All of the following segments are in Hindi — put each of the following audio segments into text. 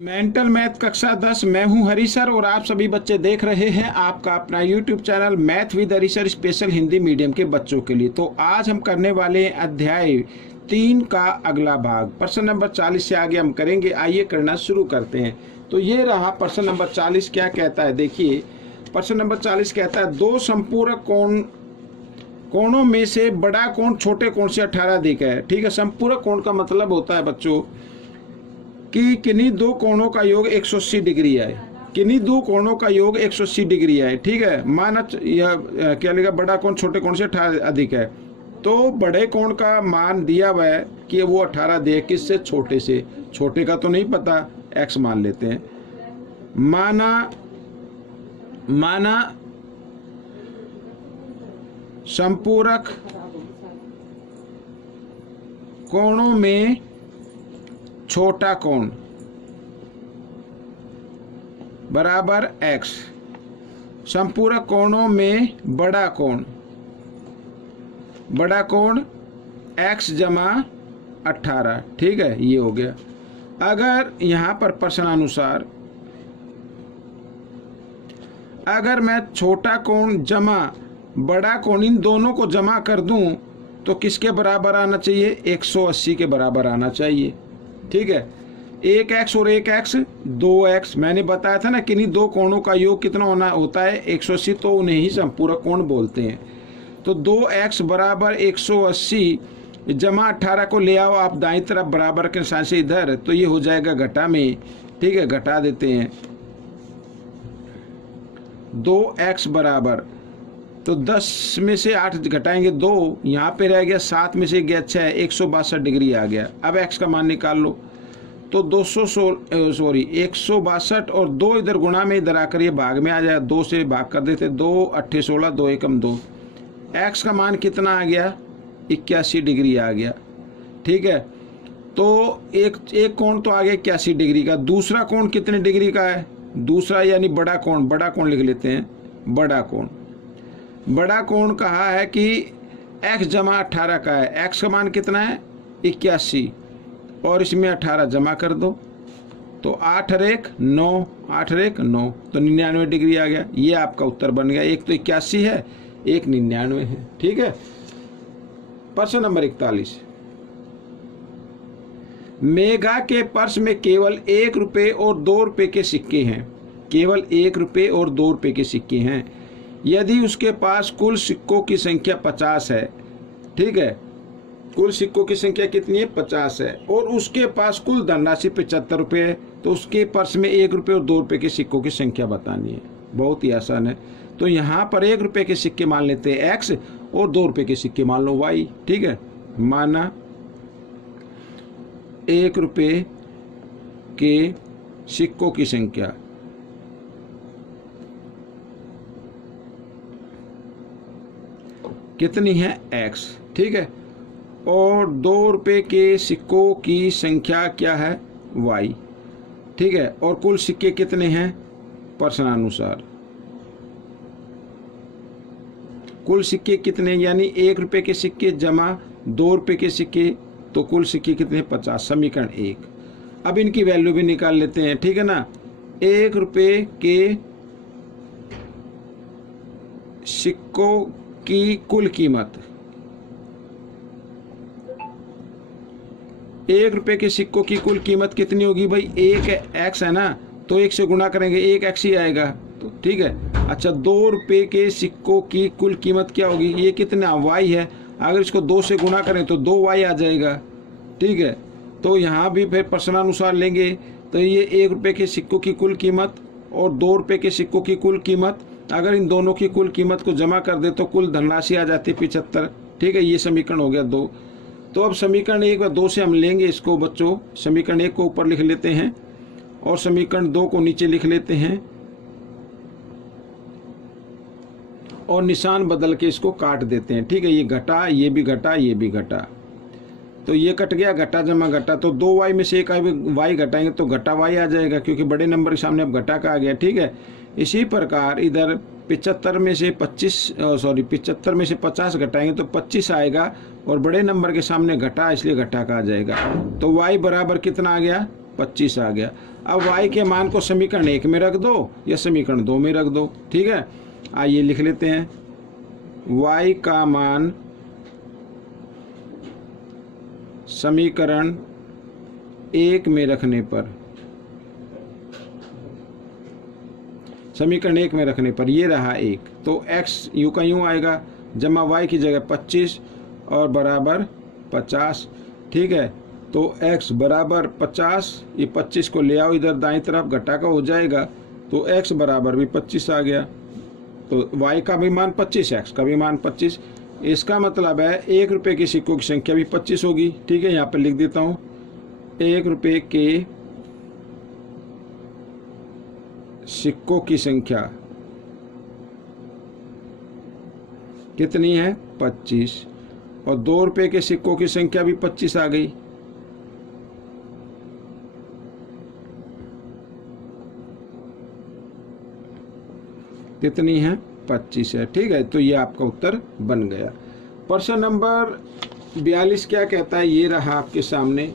मेंटल मैथ कक्षा 10। मैं हूं हरी सर और आप सभी बच्चे देख रहे हैं आपका अपना YouTube channel math with Hari sir special Hindi medium के बच्चों के लिए। तो आज हम करने वाले हैं अध्याय 3 का अगला भाग। प्रश्न नंबर 40 से आगे हम करेंगे। आइए करना शुरू करते हैं। तो ये रहा प्रश्न नंबर 40। क्या कहता है देखिए, प्रश्न नंबर 40 कहता है दो संपूरक कोणों में से बड़ा कोण छोटे कोण से 18 अधिक है। ठीक है, संपूरक कोण का मतलब होता है बच्चों कि किन्हीं दो कोणों का योग 180 डिग्री है। किन्हीं दो कोणों का योग 180 डिग्री है। ठीक है, माना यह क्या लिखा, बड़ा कोण छोटे कोण से 18 अधिक है। तो बड़े कोण का मान दिया हुआ है कि वो 18 दे, किससे, छोटे से। छोटे का तो नहीं पता, x मान लेते हैं। माना संपूरक कोणों में छोटा कोण बराबर x, संपूरक कोणों में बड़ा कोण x जमा 18। ठीक है, ये हो गया। अगर यहां पर प्रश्नानुसार अगर मैं छोटा कोण जमा बड़ा कोण इन दोनों को जमा कर दूं तो किसके बराबर आना चाहिए? 180 के बराबर आना चाहिए। ठीक है, 1x और 1x 2x। मैंने बताया था ना, किन्हीं दो कोणों का योग कितना होता है? 180। तो उन्हें ही संपूरक कोण बोलते हैं। तो 2x बराबर 180 जमा 18 को ले आओ आप दाईं तरफ बराबर के निशान से इधर, तो ये हो जाएगा घटा में। ठीक है, घटा देते हैं। 2x बराबर, तो 10 में से 8 घटाएंगे 2, यहाँ पे रह गया 7 में से गया 6, 162 डिग्री आ गया। अब x का मान निकाल लो। तो 162 और 2 इधर गुणा में, इधर आकर ये भाग में आ जाए। 2 से भाग कर देते, 2 8 16, 2 एकम 2। x का मान कितना आ गया? 81 डिग्री आ गया। ठीक है, तो एक कोण तो आ गया 81 डिग्री का। दूसरा कोण कितने डिग्री का है? दूसरा यानी बड़ा कोण लिख लेते हैं। बड़ा कोण कहा है कि x जमा 18 का है। x का मान कितना है? 81, और इसमें 18 जमा कर दो तो 8 और 1 9, 8 और 1 9, तो 99 डिग्री आ गया। ये आपका उत्तर बन गया। एक तो 81 है, एक 99 है। ठीक है, प्रश्न नंबर 41। मेघा के पर्स में केवल 1 रुपये और 2 रुपये के सिक्के हैं। केवल 1 रुपये और 2 रुपये के सिक्के हैं। यदि उसके पास कुल सिक्कों की संख्या 50 है। ठीक है, कुल सिक्कों की संख्या कितनी है? 50 है। और उसके पास कुल धनराशि 75 रुपये है। तो उसके पर्स में 1 रुपये और 2 रुपये के सिक्कों की संख्या बतानी है। बहुत ही आसान है। तो यहाँ पर 1 रुपये के सिक्के मान लेते हैं x, और 2 रुपये के सिक्के मान लो y। ठीक है, माना 1 रुपये के सिक्कों की संख्या कितनी है? x। ठीक है, और 2 रुपये के सिक्कों की संख्या क्या है? y। ठीक है, और कुल सिक्के कितने हैं? प्रश्नानुसार कुल सिक्के कितने, यानी 1 रुपये के सिक्के जमा 2 रुपये के सिक्के, तो कुल सिक्के कितने? 50। समीकरण 1। अब इनकी वैल्यू भी निकाल लेते हैं। ठीक है ना, 1 रुपये के सिक्कों की कुल कीमत, 1 रुपये के सिक्कों की कुल कीमत कितनी होगी भाई? 1x है ना, तो 1 से गुणा करेंगे 1x ही आएगा। तो ठीक है। अच्छा, 2 रुपये के सिक्कों की कुल कीमत क्या होगी? ये कितना y है। अगर इसको 2 से गुणा करें तो 2y आ जाएगा। ठीक है, तो यहाँ भी फिर प्रश्नानुसार लेंगे तो ये 1 रुपये के सिक्कों की कुल कीमत और 2 रुपये के सिक्कों की कुल कीमत, अगर इन दोनों की कुल कीमत को जमा कर दे तो कुल धनराशि आ जाती है 75। ठीक है, ये समीकरण हो गया 2। तो अब समीकरण 1 व 2 से हम लेंगे इसको बच्चों। समीकरण 1 को ऊपर लिख लेते हैं और समीकरण 2 को नीचे लिख लेते हैं, और निशान बदल के इसको काट देते हैं। ठीक है, ये घटा, ये भी घटा, ये भी घटा, तो ये कट गया। घटा जमा घटा, तो 2y में से एक y घटाएंगे तो घटा y आ जाएगा, क्योंकि बड़े नंबर के सामने अब घटा का आ गया। ठीक है, इसी प्रकार इधर 75 में से 50 घटाएंगे तो 25 आएगा, और बड़े नंबर के सामने घटा इसलिए घटा का आ जाएगा। तो y बराबर कितना आ गया? 25 आ गया। अब y के मान को समीकरण 1 में रख दो या समीकरण 2 में रख दो, ठीक है। आइए लिख लेते हैं, y का मान समीकरण 1 में रखने पर, समीकरण 1 में रखने पर ये रहा 1, तो x यूं का यूं आएगा, जमा y की जगह 25 और बराबर 50, ठीक है। तो x बराबर 50, ये 25 को ले आओ इधर दाईं तरफ, घटा का हो जाएगा, तो x बराबर भी 25 आ गया। तो y का भी मान 25, x का भी मान 25। इसका मतलब है 1 रुपये के सिक्कों की संख्या भी 25 होगी, ठीक है। यहाँ पर लिख देता हूँ, 1 रुपये के सिक्कों की संख्या कितनी है? 25। और 2 रुपये के सिक्कों की संख्या भी 25 आ गई। कितनी है? 25 है, ठीक है। तो ये आपका उत्तर बन गया। प्रश्न नंबर 42 क्या कहता है, ये रहा आपके सामने,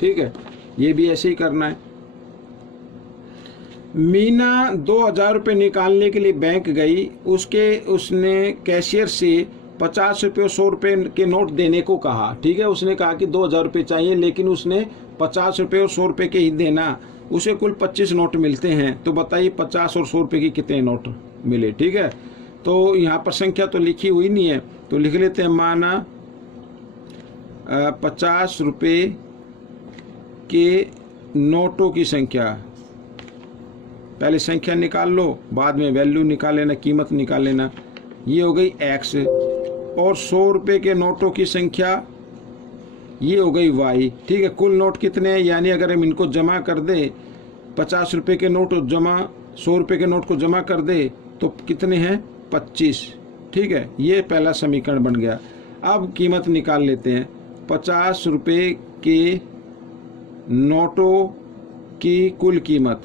ठीक है। ये भी ऐसे ही करना है। मीना 2000 रुपये निकालने के लिए बैंक गई, उसने कैशियर से 50 रुपये और 100 रुपये के नोट देने को कहा, ठीक है। उसने कहा कि 2000 रुपये चाहिए, लेकिन उसने 50 रुपये और 100 रुपये के ही देना, उसे कुल 25 नोट मिलते हैं। तो बताइए 50 और 100 रुपये की कितने नोट मिले, ठीक है। तो यहाँ पर संख्या तो लिखी हुई नहीं है, तो लिख लेते हैं, माना 50 रुपये के नोटों की संख्या, पहले संख्या निकाल लो, बाद में वैल्यू निकाल लेना, कीमत निकाल लेना। ये हो गई x, और 100 रुपये के नोटों की संख्या ये हो गई y, ठीक है। कुल नोट कितने हैं, यानी अगर हम इनको जमा कर दे, 50 रुपये के नोट जमा 100 रुपये के नोट को जमा कर दे तो कितने हैं? 25, ठीक है। ये पहला समीकरण बन गया। अब कीमत निकाल लेते हैं, 50 रुपये के नोटों की कुल कीमत,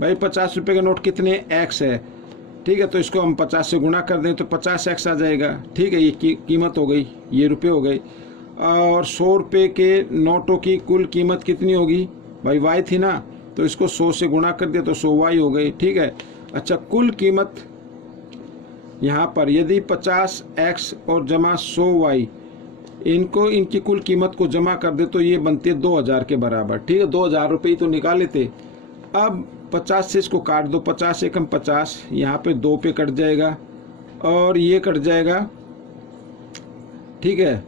भाई 50 रुपये के नोट कितने? x है, ठीक है। तो इसको हम 50 से गुणा कर दें तो 50x आ जाएगा, ठीक है। ये कीमत हो गई, ये रुपये हो गए। और 100 रुपये के नोटों की कुल कीमत कितनी होगी? भाई y थी ना, तो इसको 100 से गुणा कर दिया तो 100y हो गई, ठीक है। अच्छा, कुल कीमत यहाँ पर यदि 50x और जमा 100y, इनकी कुल कीमत को जमा कर दे तो ये बनती है 2000 के बराबर, ठीक है। 2000 रुपये ही तो निकाले थे। अब 50 से इसको काट दो, 50 से कम 50, यहाँ पे 2 पे कट जाएगा और ये कट जाएगा, ठीक है,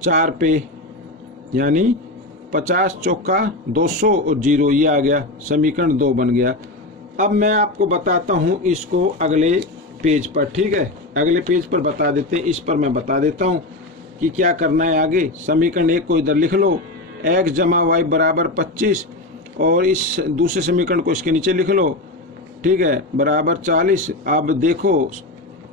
4 पे, यानी 50 चौका 200 और 0, ये आ गया, समीकरण 2 बन गया। अब मैं आपको बताता हूँ इसको अगले पेज पर, ठीक है। अगले पेज पर बता देते हैं, इस पर मैं बता देता हूँ कि क्या करना है आगे। समीकरण 1 को इधर लिख लो, x जमा y बराबर 25, और इस दूसरे समीकरण को इसके नीचे लिख लो, ठीक है, बराबर 40। अब देखो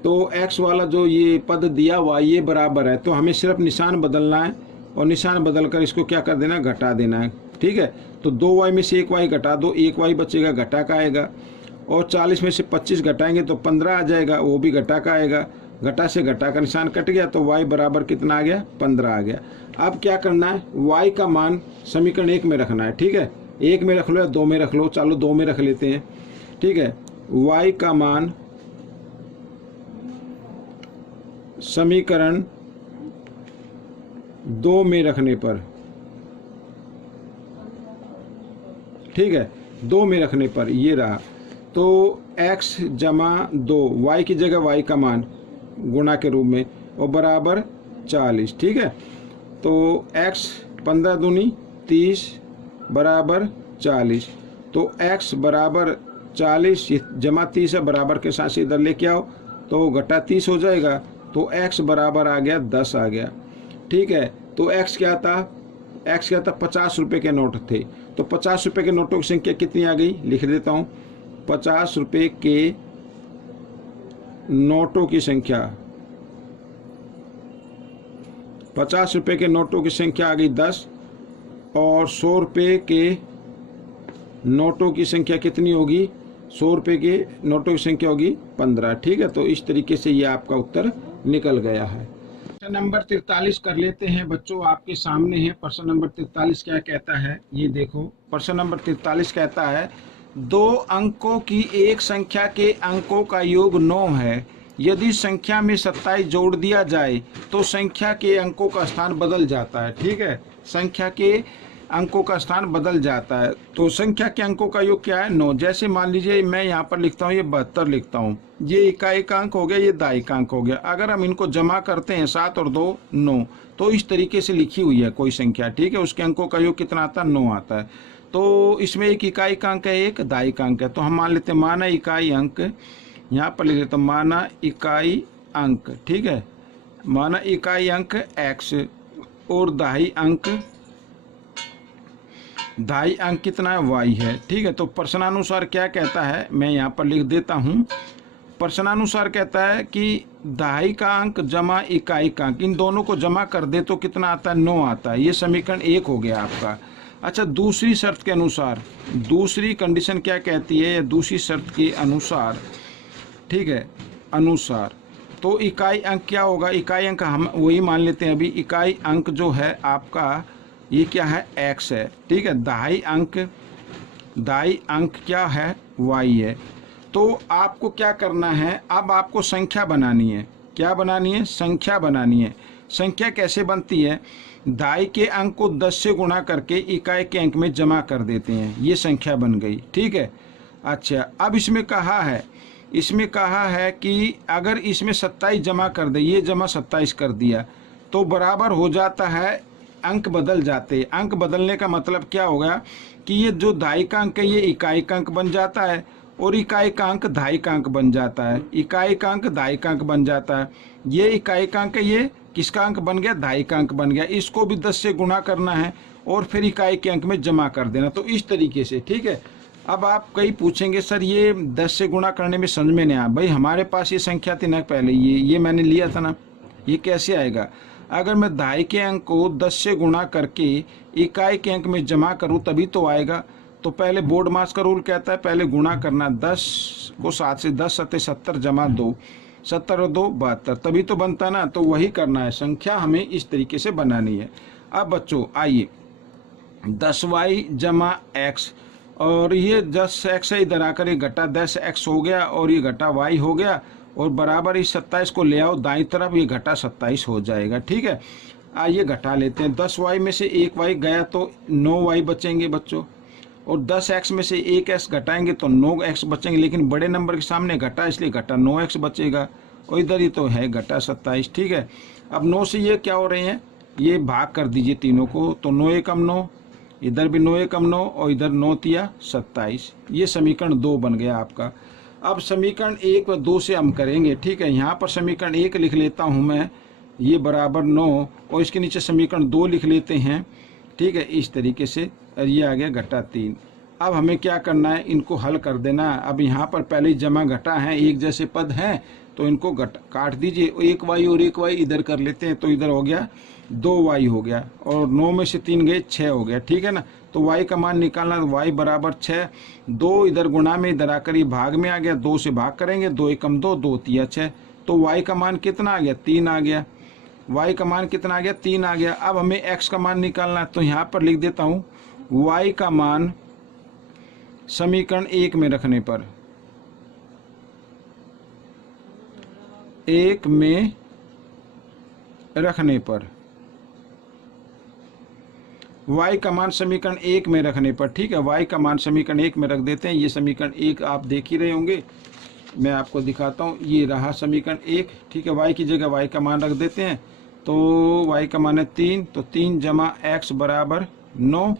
तो x वाला जो ये पद दिया हुआ ये बराबर है, तो हमें सिर्फ निशान बदलना है, और निशान बदल कर इसको क्या कर देना? घटा देना है, ठीक है। तो 2y में से 1y घटा दो, 1y बचेगा, घटा का आएगा। और 40 में से 25 घटाएंगे तो 15 आ जाएगा, वो भी घटा का आएगा। घटा से घटा का निशान कट गया तो y बराबर कितना आ गया? 15 आ गया। अब क्या करना है? y का मान समीकरण 1 में रखना है, ठीक है। 1 में रख लो या 2 में रख लो, चलो 2 में रख लेते हैं, ठीक है। y का मान समीकरण 2 में रखने पर, ठीक है, 2 में रखने पर ये रहा, तो x जमा 2, y की जगह y का मान गुणा के रूप में, और बराबर 40, ठीक है। तो x 15 दूनी 30 बराबर 40, तो x बराबर 40 जमा 30 है, बराबर के साथ से इधर लेके आओ तो घटा 30 हो जाएगा, तो x बराबर आ गया 10 आ गया, ठीक है। तो x क्या था? 50 रुपये के नोट थे, तो 50 रुपये के नोटों की संख्या कितनी आ गई? लिख देता हूँ, 50 रुपये के नोटों की संख्या, 50 रुपये के नोटों की संख्या आ गई 10, और 100 रुपये के नोटों की संख्या कितनी होगी? 100 रुपये के नोटों की संख्या होगी 15, ठीक है। तो इस तरीके से ये आपका उत्तर निकल गया है। प्रश्न नंबर 43 कर लेते हैं बच्चों, आपके सामने है। प्रश्न नंबर 43 क्या कहता है, ये देखो। प्रश्न नंबर 43 कहता है, दो अंकों की एक संख्या के अंकों का योग 9 है। यदि संख्या में 27 जोड़ दिया जाए तो संख्या के अंकों का स्थान बदल जाता है। ठीक है, संख्या के अंकों का स्थान बदल जाता है। तो संख्या के अंकों का योग क्या है, 9। जैसे मान लीजिए मैं यहाँ पर लिखता हूँ, ये 72 लिखता हूँ, ये इकाई का अंक हो गया, ये दाई का अंक हो गया। अगर हम इनको जमा करते हैं 7 और 2 9, तो इस तरीके से लिखी हुई है कोई संख्या। ठीक है, उसके अंकों का योग कितना आता है, 9 आता है। तो इसमें एक इकाई का अंक है, एक दाई का अंक है। तो हम मान लेते हैं माना इकाई अंक, यहाँ पर लिख लेते हैं माना इकाई अंक। ठीक है, माना इकाई अंक x और दाई अंक कितना है, y है। ठीक है, तो प्रश्नानुसार क्या कहता है, मैं यहाँ पर लिख देता हूँ। प्रश्नानुसार कहता है कि दाई का अंक जमा इकाई का अंक, इन दोनों को जमा कर दे तो कितना आता है, 9 आता है। ये समीकरण 1 हो गया आपका। अच्छा, दूसरी शर्त के अनुसार, दूसरी कंडीशन क्या कहती है, या दूसरी शर्त के अनुसार, ठीक है, अनुसार, तो इकाई अंक क्या होगा, इकाई अंक हम वही मान लेते हैं अभी। इकाई अंक जो है आपका ये क्या है, x है। ठीक है, दाई अंक क्या है, y है। तो आपको क्या करना है, अब आपको संख्या बनानी है। क्या बनानी है, संख्या बनानी है। संख्या कैसे बनती है, दाई के अंक को 10 से गुणा करके इकाई के अंक में जमा कर देते हैं, ये संख्या बन गई। ठीक है, अच्छा, अब इसमें कहा है कि अगर इसमें 27 जमा कर दे, ये जमा 27 कर दिया, तो बराबर हो जाता है, अंक बदल जाते। अंक बदलने का मतलब क्या होगा कि ये जो दाई का अंक है ये इकाई का अंक बन जाता है, और इकाई का अंक दाई का अंक बन जाता है, इकाई का अंक दाई का अंक बन जाता है। ये इकाई का अंक, ये किसका अंक बन गया, दाई का अंक बन गया। इसको भी 10 से गुणा करना है और फिर इकाई के अंक में जमा कर देना। तो इस तरीके से, ठीक है। अब आप कई पूछेंगे सर ये 10 से गुणा करने में समझ में नहीं आया। भाई हमारे पास ये संख्या थी ना पहले, ये मैंने लिया था ना, ये कैसे आएगा। अगर मैं दाई के अंक को 10 से गुणा करके इकाई के अंक में जमा करूं तभी तो आएगा। तो पहले बोर्ड मास का रूल कहता है पहले गुणा करना, 10 को 7 से, 10 सत्ते 70 जमा 2, 70 और 2 72, तभी तो बनता ना। तो वही करना है, संख्या हमें इस तरीके से बनानी है। अब बच्चों आइए, 10y जमा x, और ये 10x है, इधर आकर ये घटा 10x हो गया और ये घटा y हो गया, और बराबर इस 27 को ले आओ दाईं तरफ, ये घटा 27 हो जाएगा। ठीक है, आइए घटा लेते हैं। 10y में से 1y गया तो 9y बचेंगे बच्चों, और 10x में से 1x घटाएंगे तो 9x बचेंगे, लेकिन बड़े नंबर के सामने घटा इसलिए घटा 9x बचेगा, और इधर ही तो है घटा 27। ठीक है, अब 9 से ये क्या हो रहे हैं, ये भाग कर दीजिए तीनों को, तो 9 एकम 9, इधर भी 9 एकम 9, और इधर 9 तिया 27। ये समीकरण 2 बन गया आपका। अब समीकरण 1 व 2 से हम करेंगे। ठीक है, यहाँ पर समीकरण 1 लिख लेता हूँ मैं, ये बराबर 9, और इसके नीचे समीकरण 2 लिख लेते हैं। ठीक है, इस तरीके से, और ये आ गया घटा 3। अब हमें क्या करना है, इनको हल कर देना। अब यहाँ पर पहले ही जमा घटा है, एक जैसे पद हैं तो इनको काट दीजिए, 1y और 1y इधर कर लेते हैं, तो इधर हो गया 2y हो गया, और 9 में से 3 गए 6 हो गया। ठीक है ना, तो y का मान निकालना, तो y बराबर 6, 2 इधर गुणा में, इधर आकर ये भाग में आ गया, 2 से भाग करेंगे, 2 एकम 2, 2 तिया 6, तो y का मान कितना आ गया, 3 आ गया। y का मान कितना आ गया, 3 आ गया। अब हमें x का मान निकालना है, तो यहाँ पर लिख देता हूँ y का मान समीकरण 1 में रखने पर, 1 में रखने पर, y का मान समीकरण 1 में रखने पर, ठीक है, y का मान समीकरण 1 में रख देते हैं। ये समीकरण 1 आप देख ही रहे होंगे, मैं आपको दिखाता हूँ, ये रहा समीकरण 1। ठीक है, y की जगह y का मान रख देते हैं, तो y का मान है 3, तो 3 जमा x बराबर 9,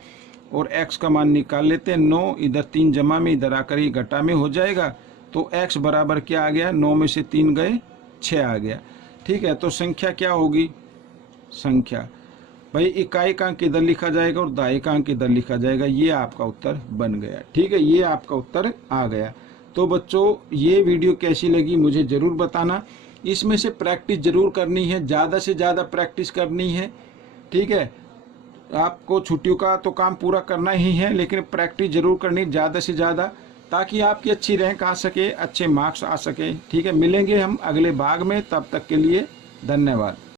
और x का मान निकाल लेते हैं 9, इधर 3 जमा में, इधर आकर ये घटा में हो जाएगा, तो x बराबर क्या आ गया, 9 में से 3 गए 6 आ गया। ठीक है, तो संख्या क्या होगी, संख्या भाई इकाई का अंक इधर लिखा जाएगा और दाई का अंक इधर लिखा जाएगा, ये आपका उत्तर बन गया। ठीक है, ये आपका उत्तर आ गया। तो बच्चों ये वीडियो कैसी लगी मुझे ज़रूर बताना, इसमें से प्रैक्टिस ज़रूर करनी है, ज़्यादा से ज़्यादा प्रैक्टिस करनी है। ठीक है, आपको छुट्टियों का तो काम पूरा करना ही है, लेकिन प्रैक्टिस ज़रूर करनी ज़्यादा से ज़्यादा, ताकि आपकी अच्छी रैंक आ सके, अच्छे मार्क्स आ सके। ठीक है, मिलेंगे हम अगले भाग में, तब तक के लिए धन्यवाद।